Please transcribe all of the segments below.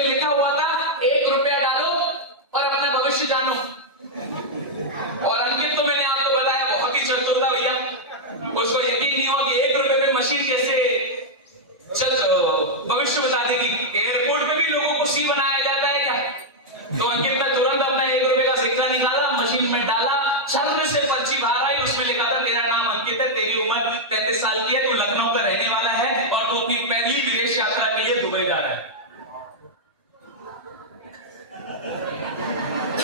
उसमें लिखा हुआ था 1 रुपया डालो और अपना भविष्य जानो। और अंकित तो मैंने आपको बताया बहुत ही चतुर था भैया, उसको यकीन नहीं हुआ कि 1 रुपए में मशीन कैसे भविष्य बता देगी। एयरपोर्ट पे भी लोगों को सी बनाया जाता है क्या? तो अंकित ने तुरंत अपना 1 रुपए का सिक्का निकाला, मशीन में डाला, छर्र से पर्ची बाहर आई, उसमें लिखा था तेरा नाम अंकित है, तेरी उम्र 33 साल की है, तू लखनऊ का रहने वाला है और तू अपनी पहली विदेश यात्रा के लिए दुबई जा रहा है।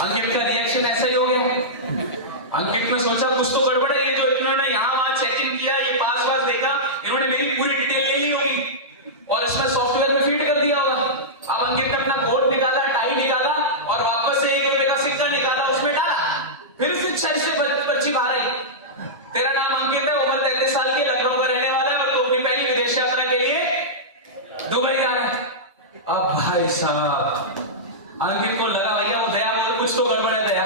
अंकित का रिएक्शन ऐसा ही हो गया। अंकित ने सोचा कुछ तो गड़बड़ है, ये जो इन्होंने यहां वहां चेक इन किया, ये पास वास देखा, इन्होंने मेरी पूरी डिटेल ले ली होगी और इसमें सॉफ्टवेयर में फीड कर दिया होगा। अब अंकित ने अपना कोट निकाला, टाई निकाला और वापस से 1 रुपए का सिक्का निकाला, उसमें डाला, फिर से छर से पर्ची बाहर आई, तेरा नाम अंकित है, उम्र 33 साल की, लखनऊ का रहने वाला है और तू अपनी पहली विदेश यात्रा के लिए दुबई जा रहा है। अब भाई साहब अंकित को लगा भैया वो दया बोल कुछ तो गड़बड़ है, दया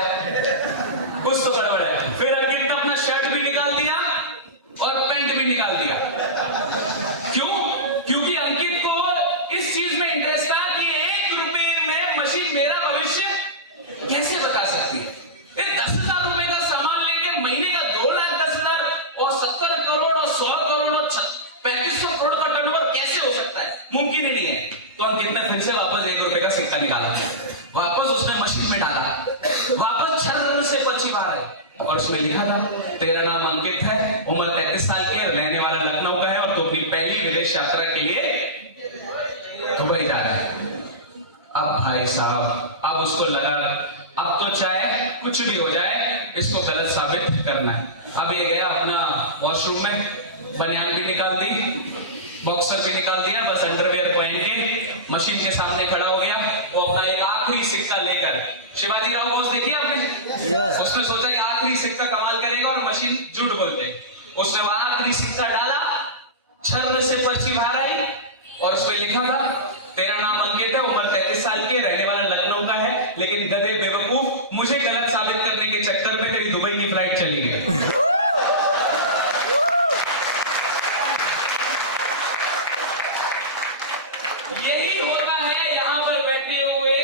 कुछ तो गड़बड़ है। फिर अंकित ने अपना शर्ट भी निकाल दिया और पैंट भी निकाल दिया। क्यों? क्योंकि अंकित को इस चीज में इंटरेस्ट था कि 1 रुपए में मशीन मेरा भविष्य कैसे बता सकती है। 10,000 रुपए का सामान लेके महीने का 2,10,000 और 70 करोड़ और 100 करोड़ और 3500 करोड़ का टर्नओवर कैसे हो सकता है? मुमकिन ही नहीं है। तो अंकित ने फिर से वापस 1 रुपए का सिक्का निकाला, वापस उसने मशीन में डाला, वापस छर्र से पर्ची बाहर आई और उसमें लिखा था तेरा नाम अंकित है, उम्र 33 साल की है, रहने वाला लखनऊ का है और तू अपनी पहली विदेश यात्रा के लिए दुबई जा रहा है। अब भाई साहब अब उसको लगा अब तो चाहे कुछ भी हो जाए इसको गलत साबित करना है। अब ये गया अपना वॉशरूम में, बनियान भी निकाल दी, बॉक्सर भी निकाल दिया, बस अंडरवियर पहन के मशीन के सामने खड़ा हो गया। वो अपना एक आखिरी सिक्का लेकर, शिवाजी राव बोस देखिए आपने, उसने सोचा ये आखिरी सिक्का कमाल करेगा और मशीन झूठ बोल के उसने वो आखिरी सिक्का डाला, छर्र से पर्ची बाहर आई और उसमें लिखा था तेरा नाम अंकित है, उम्र 33 साल की, रहने वाला लखनऊ का है, लेकिन गधे बेवकूफ मुझे गलत साबित करने के चक्कर में तेरी दुबई की फ्लाइट चली गई। यही होता है यहां पर बैठे हुए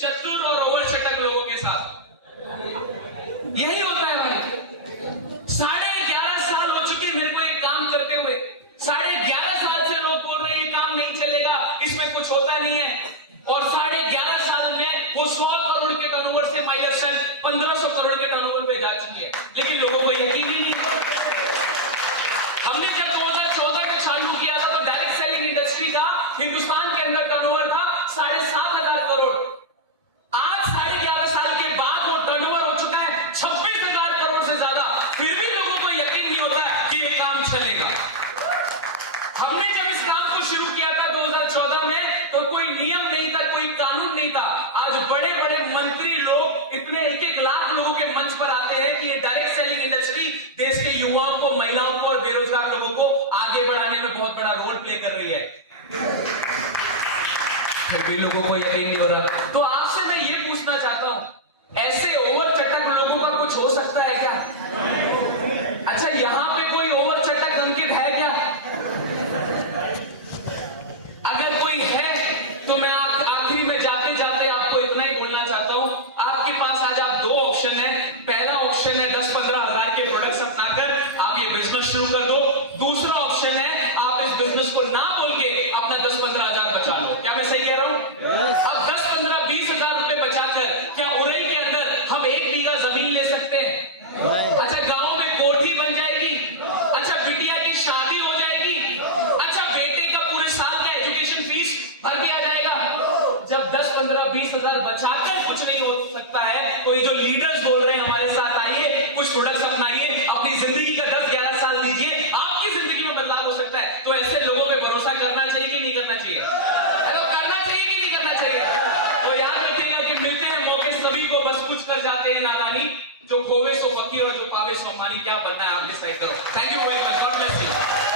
चतुर और ओवरचटक लोगों के साथ, यही होता है भाई। 11.5 साल हो चुके मेरे को ये काम करते हुए, 11.5 साल से लोग बोल रहे हैं ये काम नहीं चलेगा, इसमें कुछ होता नहीं है, और 11.5 साल में वो 100 करोड़ के टर्नओवर से माइलस्टोन 1500 करोड़ के टर्नओवर पे जा चुकी है, लेकिन लोगों को यकीन ही नहीं है। हमने जब 2014 में चालू किया था तो डायरेक्ट सेलिंग इंडस्ट्री का हिंदुस्तान के अंदर टर्नओवर था 7,500 करोड़। आज 11.5 साल के बाद वो टर्नओवर हो चुका है 26,000 करोड़ से ज्यादा, फिर भी लोगों को यकीन नहीं होता कि ये काम चलेगा। हमने जब इस काम को शुरू किया था 2014 में तो कोई नियम नहीं था, कोई कानून नहीं था। आज बड़े बड़े मंत्री लोग इतने 1-1 लाख लोगों के मंच पर आते हैं कि ये डायरेक्ट सेलिंग इंडस्ट्री देश के युवाओं को, महिलाओं को और बेरोजगार लोगों को आगे बढ़ाने में बहुत बड़ा रोल प्ले कर रही है, फिर भी लोगों को यकीन नहीं हो रहा। तो आपसे मैं ये पूछना चाहता हूं, ऐसे ओवर चटक लोगों का कुछ हो सकता है क्या? अच्छा यहां पे कोई ओवर चटक अंकित है क्या? अगर कोई है तो मैं आखिरी में जाते जाते आपको इतना ही बोलना चाहता हूं, आपके पास आज आप 2 ऑप्शन है। पहला ऑप्शन है 10-15 हजार के प्रोडक्ट्स अपनाकर आप ये बिजनेस शुरू कर दो। दूसरा ऑप्शन है आप इस बिजनेस को ना बोल के अपना 10-15 हजार बचा लो। क्या मैं सही कह रहा हूं? अब 10-15-20 हजार रुपए बचाकर क्या उरई के अंदर हम 1 बीघा जमीन ले सकते हैं? अच्छा गांव में कोठी बन जाएगी, अच्छा बिटिया की शादी हो जाएगी, अच्छा बेटे का पूरे साल का एजुकेशन फीस भर दिया जाएगा। जब 10-15-20 हजार बचाकर कुछ नहीं हो सकता है तो ये जो लीडर्स बोल रहे हैं हमारे साथ आइए, कुछ प्रोडक्ट्स अपनाइए, अपनी जिंदगी का 10-11 साल दीजिए, आपकी जिंदगी में बदलाव हो सकता है। तो ऐसे लोगों पे भरोसा करना चाहिए कि नहीं करना चाहिए? अरे करना चाहिए कि नहीं करना चाहिए? तो याद रखिएगा कि मिलते हैं मौके सभी को, बस कुछ कर जाते हैं नादानी, जो खोवे सो फकीर और जो पावे सो अम्बानी। क्या बनना है आप डिसाइड करो। Thank you very much, God bless you.